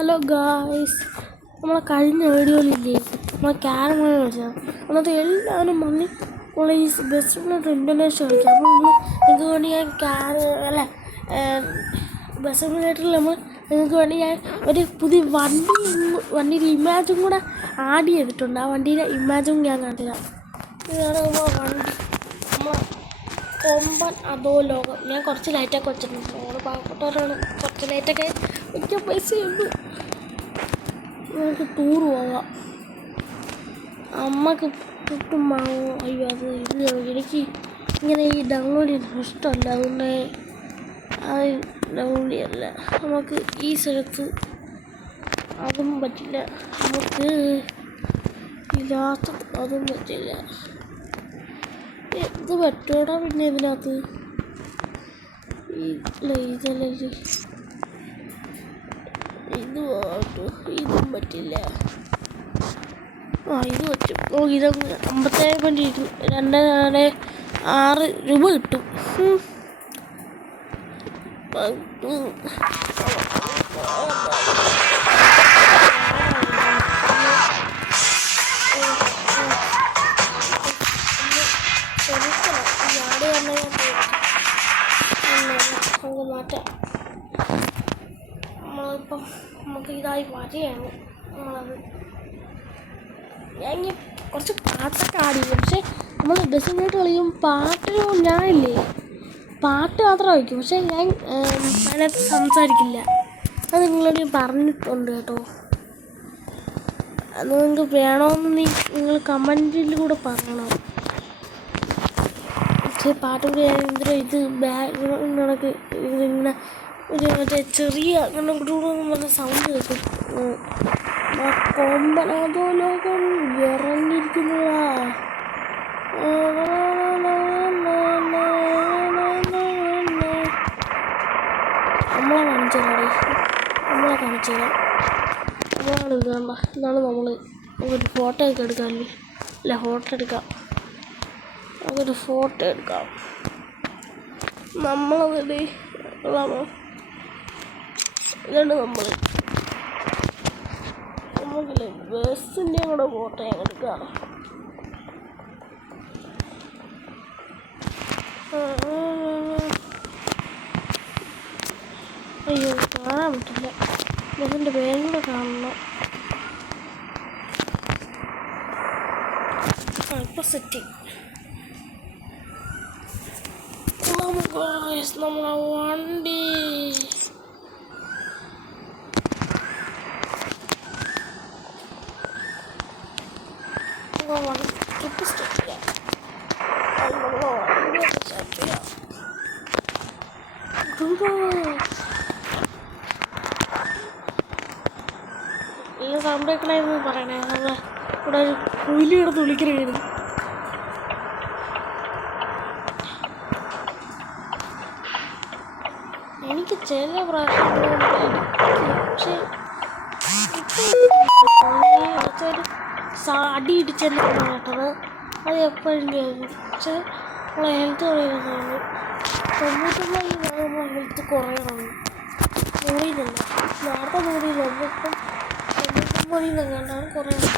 Hello guys, നമ്മളെ കഴിഞ്ഞ വീഡിയോയിലില്ലേ നമ്മളെ ക്യാരം കളിച്ചാൽ അന്നത്തെ എല്ലാവരും വന്ന് നമ്മളെ ഈ ബെസ്റ്റ് ഫ്രണ്ട് ഇൻ്റർനാഷണൽ കളിക്കാം. അപ്പോൾ നിങ്ങൾക്ക് വേണ്ടി ഞാൻ ബെസ്റ്റ് ഫ്രണ്ടിൽ നിങ്ങൾക്ക് വേണ്ടി ഞാൻ ഒരു പുതിയ വണ്ടിയുടെ ഇമേജും കൂടെ ആഡ് ചെയ്തിട്ടുണ്ട്. ആ വണ്ടിയുടെ ഇമേജും ഞാൻ കാണിച്ചുതരാം. ഇതാണ് നമ്മളെ വണ്ടി, നമ്മളെ കൊമ്പൻ അതോ ലോകം. ഞാൻ കുറച്ച് ലൈറ്റൊക്കെ വെച്ചിട്ടുണ്ട്. നമ്മൾ പാവപ്പെട്ടവരാണ്, കുറച്ച് ലൈറ്റൊക്കെ വലിയ പൈസയുള്ളൂ. നമുക്ക് ടൂർ പോവാം. അമ്മക്ക് പുട്ടും മാവും. അയ്യോ, ഇത് എനിക്ക് ഇങ്ങനെ ഈ ഡൗൺലോഡ് ചെയ്യുന്ന ഇഷ്ടമല്ല, അതുകൊണ്ട് അത് ഡൗൺലോഡ് ചെയ്യല്ല. നമുക്ക് ഈ സ്ഥലത്ത് അതും പറ്റില്ല, നമുക്ക് ഇല്ലാത്ത അതും പറ്റില്ല. എന്ത് പറ്റൂടാ പിന്നെ ഇതിനകത്ത്? ഇതല്ലേ ഇത് ഇതും പറ്റില്ല. ഇത് പറ്റും. ഇത് 57.246 രൂപ കിട്ടും. മാറ്റാം. നമ്മളിപ്പം നമുക്ക് ഇതായി വരെയാണ് നമ്മളത്. ഞാൻ ഇനി കുറച്ച് പാട്ടൊക്കെ ആടി, പക്ഷേ നമ്മൾ ബസ്സിനായിട്ട് കളിക്കും പാട്ടിന് ഞാനില്ലേ പാട്ട് മാത്രം വയ്ക്കും, പക്ഷേ ഞാൻ അതിനകത്ത് സംസാരിക്കില്ല. അത് നിങ്ങളോട് ഞാൻ പറഞ്ഞിട്ടുണ്ട് കേട്ടോ. അത് നിങ്ങൾക്ക് വേണമെന്ന് നിങ്ങൾ കമൻറ്റിലൂടെ പറയണം. പക്ഷേ പാട്ട് കൂടി ഞാൻ എന്തിനാ ഇത് ബാക്ക്ഗ്രൗണ്ട് ഇങ്ങനെ ഒരു മറ്റേ ചെറിയ അങ്ങനെ പറഞ്ഞ സൗണ്ട് കേൾക്കും. കൊമ്പനതോ ലോകം ഇറങ്ങിയിരിക്കുന്നതാ. നമ്മളെ കാണിച്ചു തരാം. നമ്മളാണ് ഇത് കണ്ട. ഇതാണ് നമ്മൾ ഒരു ഫോട്ടോ ഒക്കെ എടുക്കാമല്ലേ? അല്ല, ഫോട്ടോ എടുക്കാം. അതൊരു ഫോട്ടോ എടുക്കാം. നമ്മളതല്ലേ കൊള്ളാമോ? ഇതാണ് നമുക്കല്ലേ ബസ്സിൻ്റെ കൂടെ ഫോട്ടോ എടുക്കാം. അയ്യോ, കാണാൻ പറ്റില്ല. ബസ്സിൻ്റെ പേരും കൂടെ കാണണം. ഇപ്പോൾ സെറ്റ് നമ്മളെ വണ്ടി. ട്രിപ്പ് സ്റ്റാർട്ട് ചെയ്യാം. ഈ സൗണ്ട് കേൾക്കണമെന്ന് പറയണേ. ഇവിടെ ഒരു കുയില് കിടന്ന് വിളിക്കണമായിരുന്നു. എനിക്ക് ചില പ്രാവശ്യം പക്ഷേ അടി ഇടിച്ചെന്നാണ് കേട്ടത്. അത് എപ്പോഴും കേൾക്കും. പക്ഷേ നമ്മളെ ഹെൽത്ത് കുറയുന്നതാണ്. 99 നമ്മളെ ഹെൽത്ത് കുറയണം. 100 നേരത്തെ 100 ഇപ്പം 99 കണ്ടാണ് കുറയണം.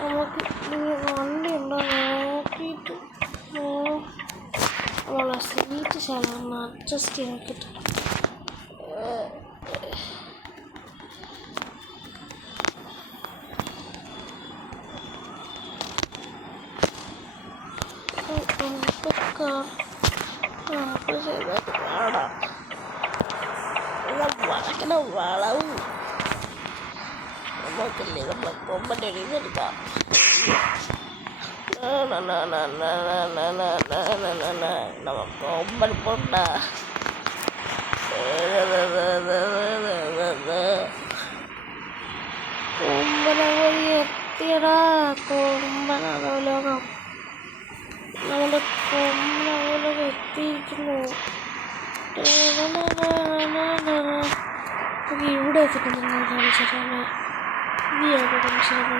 നമുക്ക് വണ്ടി ഉണ്ടോ നോക്കിയിട്ട് നമ്മളെ സീറ്റ് ശാലം അഡ്ജസ്റ്റ് ചെയ്യാക്കിയിട്ട് വളവും നമുക്കല്ലേ നമ്മളെ കൊമ്പൻ്റെ ഇതെടുക്കാം. നമുക്ക് കൊമ്പൻ പൊണ്ട കൊമ്പനവഴി എത്തിയടാ. കൊമ്പനതോ ലോകം. നമ്മുടെ കൊമ്പനവലോകം എത്തിയിരിക്കുന്നു. ഇവിടെ എത്തിയിട്ടുണ്ട്. കാണിച്ചിട്ടാണ് ഈ കാണിച്ചിട്ട്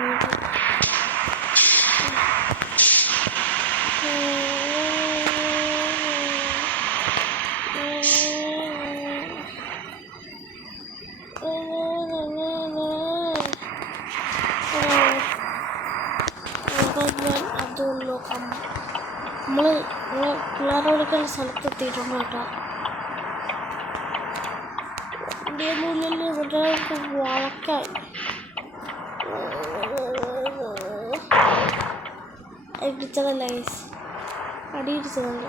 വണ്ടിയൊക്കെയുള്ള സ്ഥലത്തെത്തിയിട്ടുണ്ട് കേട്ടോ. വണ്ടിയൊന്നുമില്ലല്ലോ, എന്നിട്ട് വളക്കാൻ ഇടിച്ചതല്ല ഗൈസ്, അടി ഇടിച്ചതല്ല.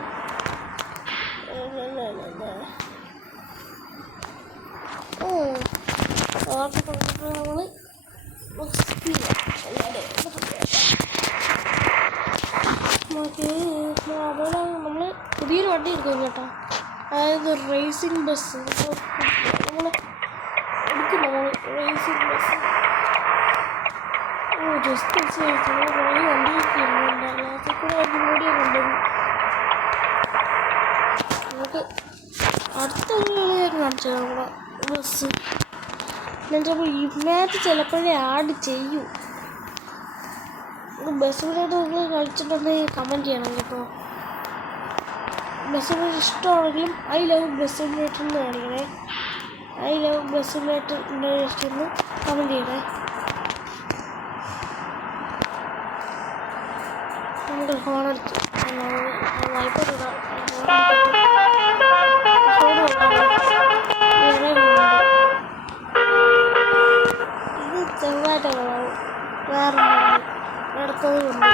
നമ്മൾ അതോടെ നമ്മൾ പുതിയൊരു വണ്ടി എടുക്കും കേട്ടോ. അതായത് റേസിംഗ് ബസ് നമ്മൾ എടുക്കും. നമ്മൾ റേസിംഗ് ബസ് ജസ്റ്റ് കുറേ വണ്ടിയൊക്കെ ഇരുന്നുണ്ട്. അതിനകത്ത് കൂടെ അടിപൊളിയൊക്കെ ഉണ്ട്. നമുക്ക് അടുത്ത കാണിച്ചു നമ്മുടെ ബസ്. എന്നിട്ട് ഇതിനകത്ത് ചിലപ്പോഴേ ആഡ് ചെയ്യും. ബസ്സിനകത്ത് ഒന്ന് കളിച്ചിട്ടുണ്ടെങ്കിൽ കമൻറ്റ് ചെയ്യണം കേട്ടോ. ബസ്സിന് ഇഷ്ടമാണെങ്കിലും ഐ ലവ് ബസ് സിമുലേറ്റർ എന്ന് കാണിക്കണേ. ഐ ലവ് ബസ് സിമുലേറ്റർ എന്ന് കമൻറ്റ് ചെയ്യണേ. നമുക്ക് ഫോണെടുത്ത് വായ്പ ഇത് ചെറുതായിട്ട് കളാവും. വേറെ അടുത്തത് കൊണ്ട്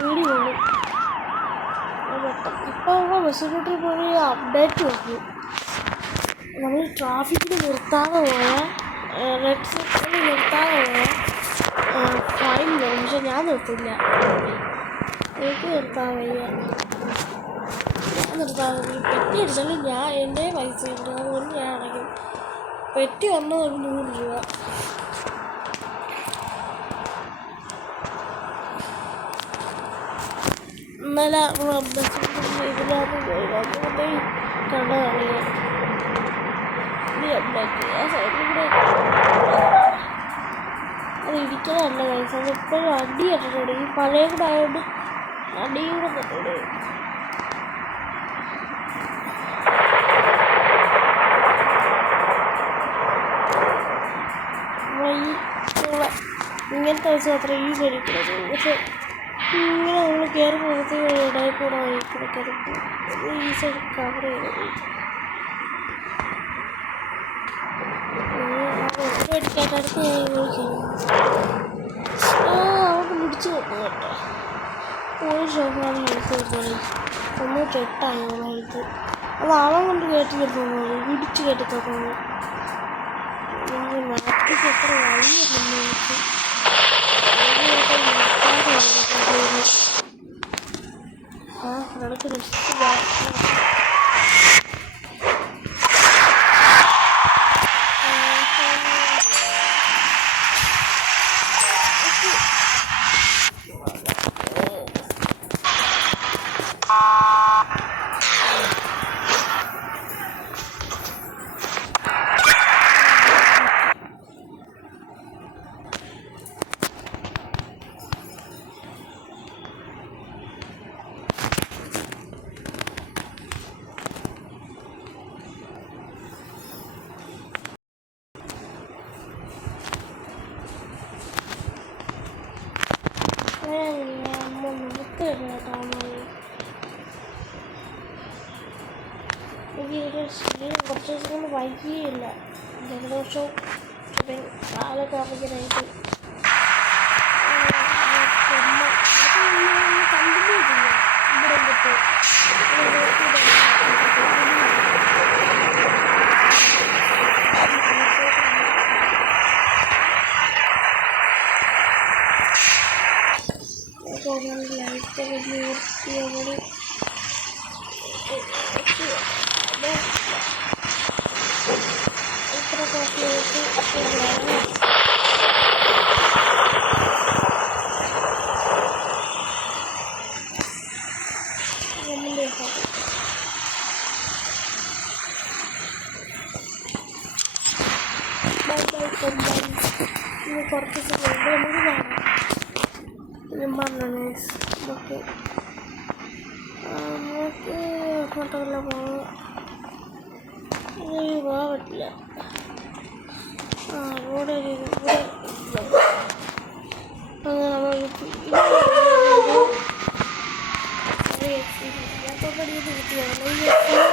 വീടി കൊണ്ടു. ഇപ്പോൾ നമ്മൾ ബസ്സിലോട്ട് പോയി അപ്ഡേറ്റ് വന്നു. നമ്മൾ ട്രാഫിക്കിൽ നിർത്താതെ പോയാൽ റെഡ് സിഗ്നലിൽ നിർത്താതെ പോയാൽ ഫൈൻ വരും. പക്ഷെ ഞാൻ നിർത്തില്ല, എനിക്ക് നിർത്താൻ വയ്യ. ഞാൻ നിർത്താൻ പെറ്റി അടിച്ചാലും എൻ്റെ പൈസ ഉണ്ട്, അതുകൊണ്ട് ഞാൻ അടയ്ക്കും. പെറ്റി വന്നത് ഒരു 100 രൂപ. ഇന്നലെ ബസ്സിൽ ഇതിനകത്ത് പോയി കണ്ടതാണ് ആ സൈഡിൽ കൂടെ. അത് ഇരിക്കാനല്ല പൈസ, അത് ഇപ്പോഴും അടി കെട്ടിട്ടുണ്ട്. ഈ പഴയ കൂടെ ആയതുകൊണ്ട് അടിയും കൂടെ കെട്ടിട്ടുണ്ട്. ഇങ്ങനത്തെ പൈസ മാത്രമേ ഈ സൈഡിൽ കൂടെ. പക്ഷെ ഇങ്ങനെ നമ്മൾ കയറി പോകുന്നത് ഇടയിൽ കൂടെ വഴിക്കൂടെ കയറി പോകും. ഈ സൈഡ് കവർ ചെയ്ത് അടിക്കാത്തടുത്ത് ഞാൻ വിളിക്കുന്നു. അവർക്ക് പിടിച്ചു വെക്കും കേട്ടോ. ഒരു ഷോക്കാണ് ഹെൽത്ത് കിട്ടുന്നത്. 98 ഹെൽത്ത്. അത് ആളെ കൊണ്ട് കയറ്റി കിട്ടുന്നത്, പിടിച്ച് കയറ്റി തന്നത്. നാട്ടിലേക്ക് എത്ര വഴിയൊക്കെ നമുക്ക് നടക്ക് രക്ഷിച്ചു. കുറച്ച് ദിവസം കൊണ്ട് വൈകിയില്ല. ജലദോഷവും കാലൊക്കെ അപകടമായിട്ട് കണ്ടിന്യൂ ചെയ്യാം. ഇവിടെ വന്നിട്ട് ലൈറ്റൊക്കെ നിർത്തിയവർ ഇത്ര കോഫിയായിട്ട് കുറച്ച് നമുക്ക് കാണാം. ഞാൻ പറഞ്ഞു നമുക്ക് അങ്ങോട്ടല്ല പോകാൻ പറ്റില്ല. ഇവിടെ അങ്ങനെ നമ്മൾ അതിൻ്റെ